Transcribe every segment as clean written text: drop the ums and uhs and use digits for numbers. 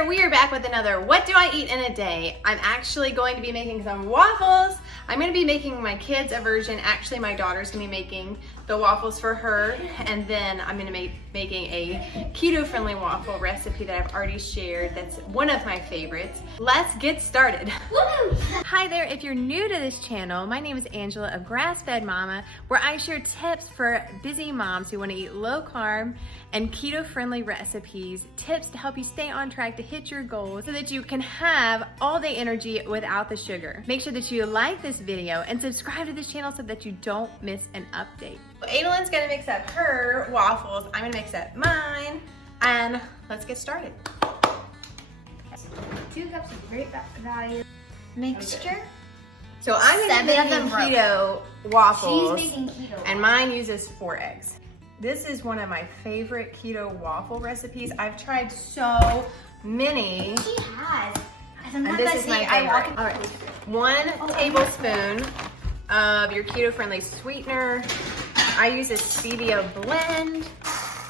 there, we are back with another What Do I Eat in a Day? I'm actually going to be making some waffles. I'm going to be making my kids a version. Actually, my daughter's going to be making the waffles for her, and then I'm going to be making a keto-friendly waffle recipe that I've already shared. That's one of my favorites. Let's get started. Woo! Hi there, if you're new to this channel, my name is Angela of GrassfedMama, where I share tips for busy moms who want to eat low-carb and keto-friendly recipes, tips to help you stay on track to hit your goals so that you can have all-day energy without the sugar. Make sure that you like this video and subscribe to this channel so that you don't miss an update. Adeline's gonna mix up her waffles, I'm gonna mix up mine, and let's get started. 2 cups of great value mixture. So I'm gonna be making keto waffles. She's making keto waffles. And mine uses 4 eggs. This is one of my favorite keto waffle recipes. I've tried so many. She has. And this is my favorite. All right, 1 tablespoon of your keto-friendly sweetener. I use a stevia blend.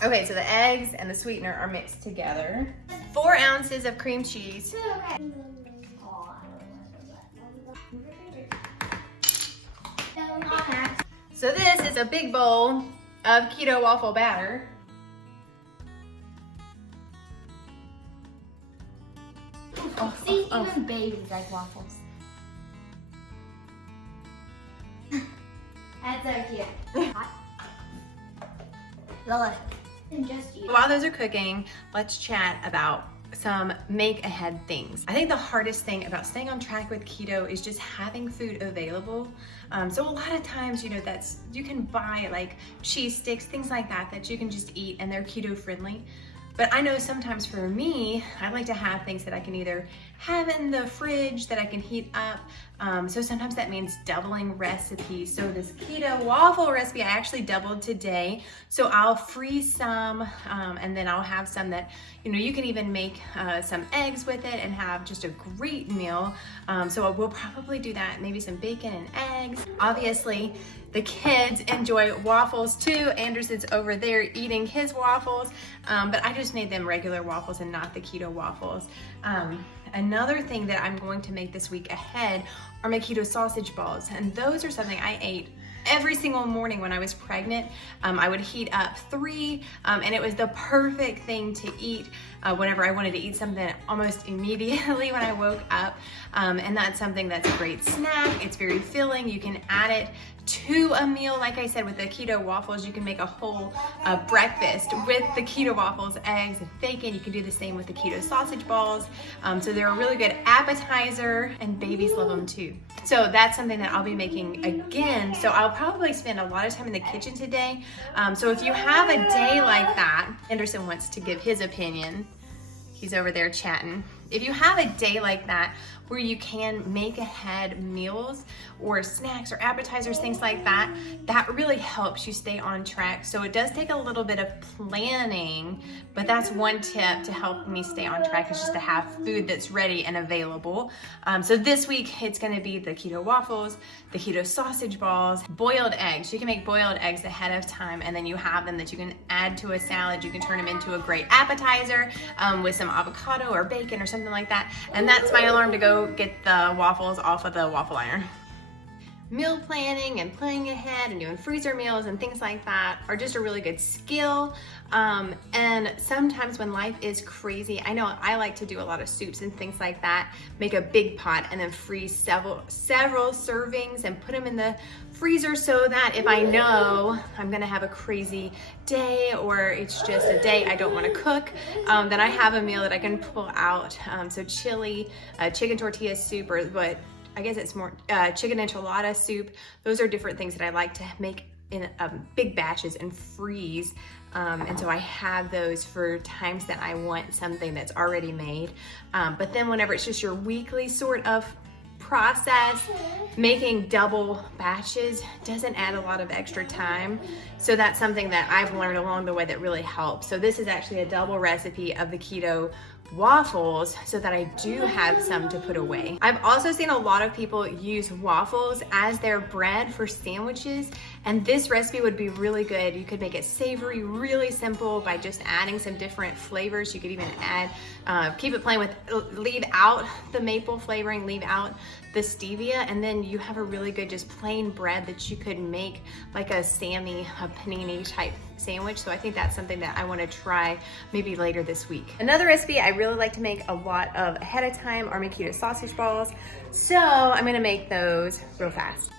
Okay, so the eggs and the sweetener are mixed together. 4 ounces of cream cheese. So this is a big bowl of keto waffle batter. See, even babies like waffles. That's so cute. Lola, just eat. While those are cooking, let's chat about some make ahead things. I think the hardest thing about staying on track with keto is just having food available. So a lot of times, you know, you can buy like cheese sticks, things like that you can just eat and they're keto friendly. But I know sometimes for me, I like to have things that I can either have in the fridge that I can heat up. So sometimes that means doubling recipes. So this keto waffle recipe, I actually doubled today. So I'll freeze some and then I'll have some that, you know, you can even make some eggs with it and have just a great meal. So we'll probably do that, maybe some bacon and eggs. Obviously, the kids enjoy waffles too. Anderson's over there eating his waffles, but I just made them regular waffles and not the keto waffles. Another thing that I'm going to make this week ahead are my keto sausage balls, and those are something I ate every single morning when I was pregnant. I would heat up 3, and it was the perfect thing to eat whenever I wanted to eat something almost immediately when I woke up. And that's something that's a great snack. It's very filling. You can add it to a meal. Like I said, with the keto waffles, you can make a whole breakfast with the keto waffles, eggs and bacon. You can do the same with the keto sausage balls. So they're a really good appetizer, and babies love them too. So that's something that I'll be making again. So I'll probably spend a lot of time in the kitchen today. So if you have a day like that, Anderson wants to give his opinion. He's over there chatting. If you have a day like that where you can make ahead meals or snacks or appetizers, things like that, that really helps you stay on track. So it does take a little bit of planning, but that's one tip to help me stay on track, is just to have food that's ready and available. So this week it's gonna be the keto waffles, the keto sausage balls, boiled eggs. You can make boiled eggs ahead of time, and then you have them that you can add to a salad. You can turn them into a great appetizer with some avocado or bacon or something like that. And that's my alarm to go get the waffles off of the waffle iron. Meal planning and planning ahead and doing freezer meals and things like that are just a really good skill. And sometimes when life is crazy, I know I like to do a lot of soups and things like that, make a big pot and then freeze several servings and put them in the freezer, so that if I know I'm gonna have a crazy day or it's just a day I don't want to cook, then I have a meal that I can pull out. So chili, chicken tortilla soup, or what I guess it's more chicken enchilada soup. Those are different things that I like to make in big batches and freeze. And so I have those for times that I want something that's already made. But then whenever it's just your weekly sort of process, making double batches doesn't add a lot of extra time. So that's something that I've learned along the way that really helps. So this is actually a double recipe of the keto waffles so that I do have some to put away. I've also seen a lot of people use waffles as their bread for sandwiches, and this recipe would be really good. You could make it savory, really simple by just adding some different flavors. You could even add, keep it plain with, leave out the maple flavoring, leave out the stevia, and then you have a really good just plain bread that you could make like a Sammy, a panini type sandwich. So I think that's something that I want to try maybe later this week. Another recipe I really like to make a lot of ahead of time are my keto sausage balls. So I'm gonna make those real fast.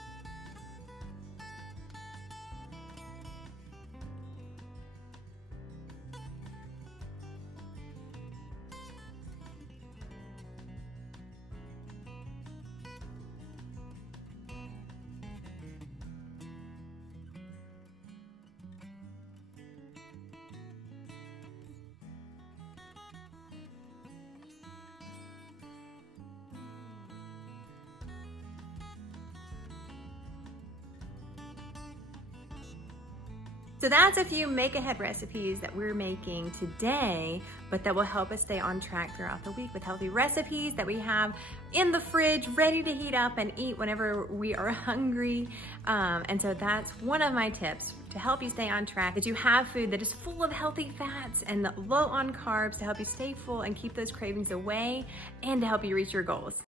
So that's a few make ahead recipes that we're making today, but that will help us stay on track throughout the week with healthy recipes that we have in the fridge ready to heat up and eat whenever we are hungry. And so that's one of my tips to help you stay on track, that you have food that is full of healthy fats and low on carbs to help you stay full and keep those cravings away and to help you reach your goals.